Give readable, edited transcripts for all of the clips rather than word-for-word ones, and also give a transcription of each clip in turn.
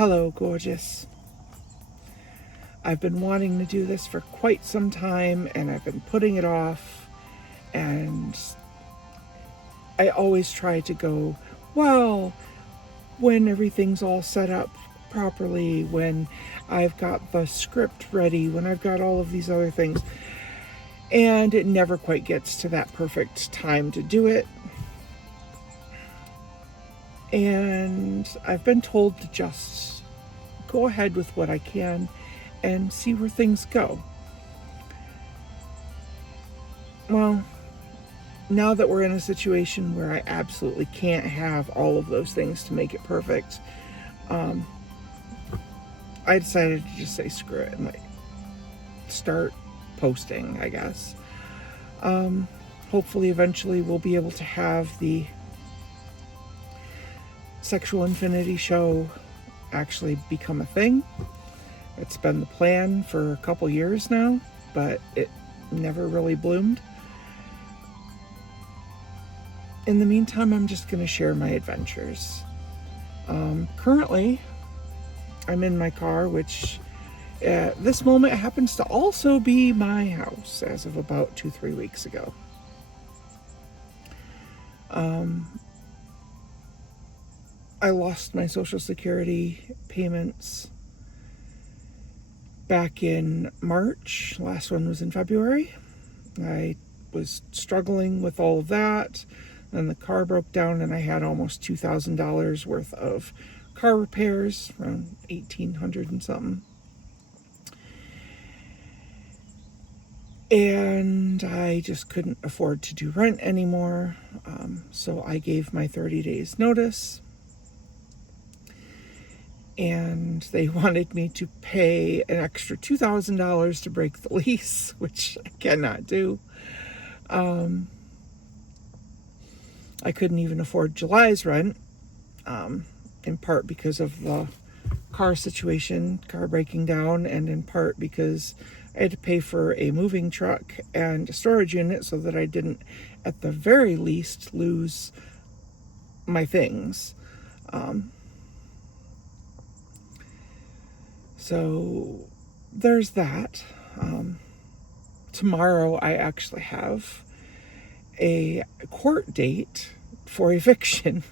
Hello, gorgeous. I've been wanting to do this for quite some time and I've been putting it off, and I always try to go, well, when everything's all set up properly, when I've got the script ready, when I've got all of these other things, and it never quite gets to that perfect time to do it. And I've been told to just go ahead with what I can and see where things go. Well, now that we're in a situation where I absolutely can't have all of those things to make it perfect, I decided to just say screw it and start posting, I guess. Hopefully eventually we'll be able to have the Sexual Infinity show actually become a thing. It's been the plan for a couple years now, but it never really bloomed. In the meantime, I'm just going to share my adventures. Currently, I'm in my car, which at this moment happens to also be my house as of about 2-3 weeks ago. I lost my Social Security payments back in March. Last one was in February. I was struggling with all of that. Then the car broke down and I had almost $2,000 worth of car repairs, around $1,800 and something. And I just couldn't afford to do rent anymore. So I gave my 30 days notice. And they wanted me to pay an extra $2,000 to break the lease, which I cannot do. I couldn't even afford July's rent, in part because of the car situation, car breaking down, and in part because I had to pay for a moving truck and a storage unit so that I didn't, at the very least, lose my things. So there's that. Tomorrow I actually have a court date for eviction.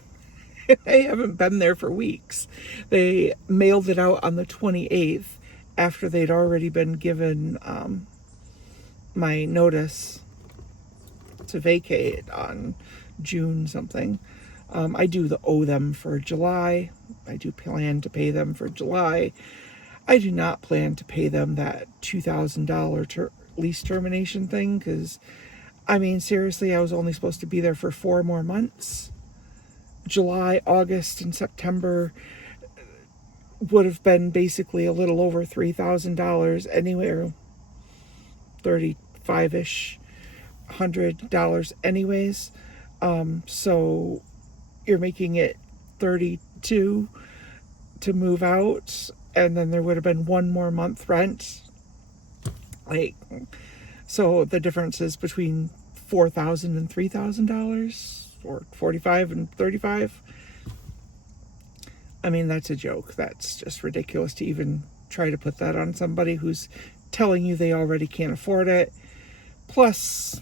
I haven't been there for weeks. They mailed it out on the 28th after they'd already been given my notice to vacate on June something. I do owe them for July. I do plan to pay them for July. I do not plan to pay them that $2,000 lease termination thing because, I mean, seriously, I was only supposed to be there for 4 more months. July, August, and September would have been basically a little over $3,000 anywhere, $35-ish, $100 anyways. So you're making it $32 to move out. And then there would have been 1 more month rent. So the difference is between $4,000 and $3,000, or $45 and $35. I mean, that's a joke. That's just ridiculous to even try to put that on somebody who's telling you they already can't afford it. Plus,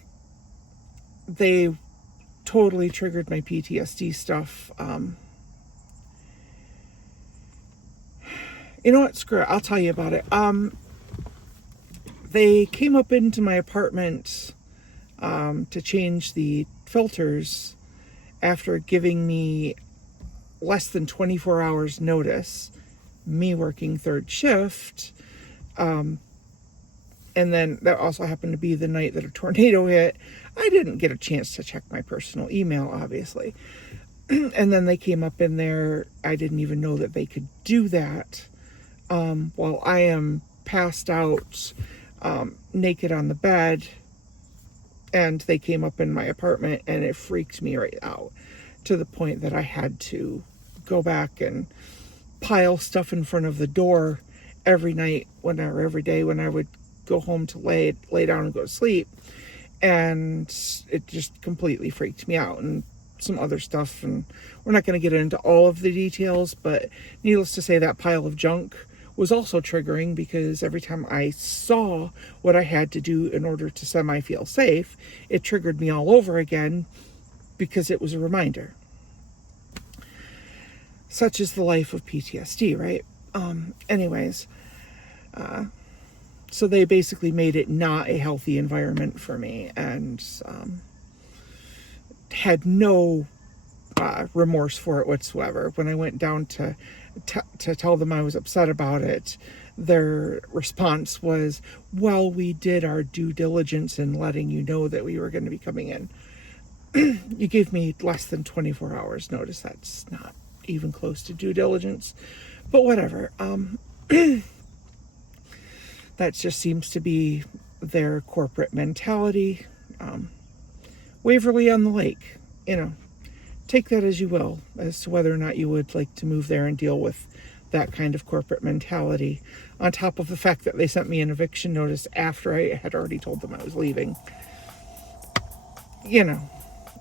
they totally triggered my PTSD stuff. You know what? Screw it. I'll tell you about it. They came up into my apartment to change the filters after giving me less than 24 hours notice, me working 3rd shift. And then that also happened to be the night that a tornado hit. I didn't get a chance to check my personal email, obviously. And then they came up in there. I didn't even know that they could do that. While I am passed out, naked on the bed, and they came up in my apartment and it freaked me right out to the point that I had to go back and pile stuff in front of the door every night, every day when I would go home to lay down and go to sleep. And it just completely freaked me out. And some other stuff, and we're not going to get into all of the details, but needless to say, that pile of junk was also triggering, because every time I saw what I had to do in order to semi-feel safe, it triggered me all over again, because it was a reminder. Such is the life of PTSD, right? Anyways, so they basically made it not a healthy environment for me, and had no remorse for it whatsoever. When I went down to tell them I was upset about it, their response was, well, we did our due diligence in letting you know that we were going to be coming in. You gave me less than 24 hours notice. That's not even close to due diligence, but whatever. That just seems to be their corporate mentality. Waverly on the Lake, take that as you will, as to whether or not you would like to move there and deal with that kind of corporate mentality, on top of the fact that they sent me an eviction notice after I had already told them I was leaving.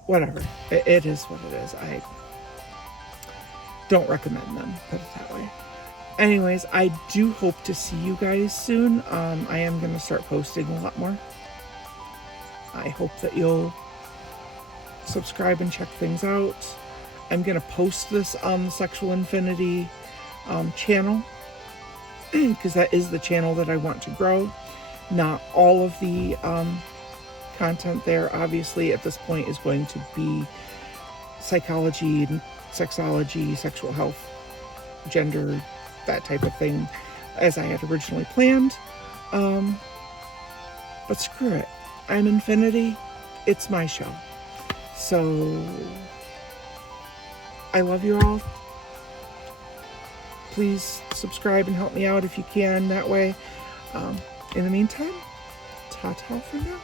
Whatever. It is what it is. I don't recommend them, put it that way. Anyways, I do hope to see you guys soon. I am going to start posting a lot more. I hope that you'll subscribe and check things out. I'm going to post this on the Sexual Infinity channel, because that is the channel that I want to grow. Not all of the content there, obviously, at this point is going to be psychology, sexology, sexual health, gender, that type of thing, as I had originally planned. But screw it. I'm Infinity. It's my show. So, I love you all. Please subscribe and help me out if you can that way. In the meantime, ta-ta for now.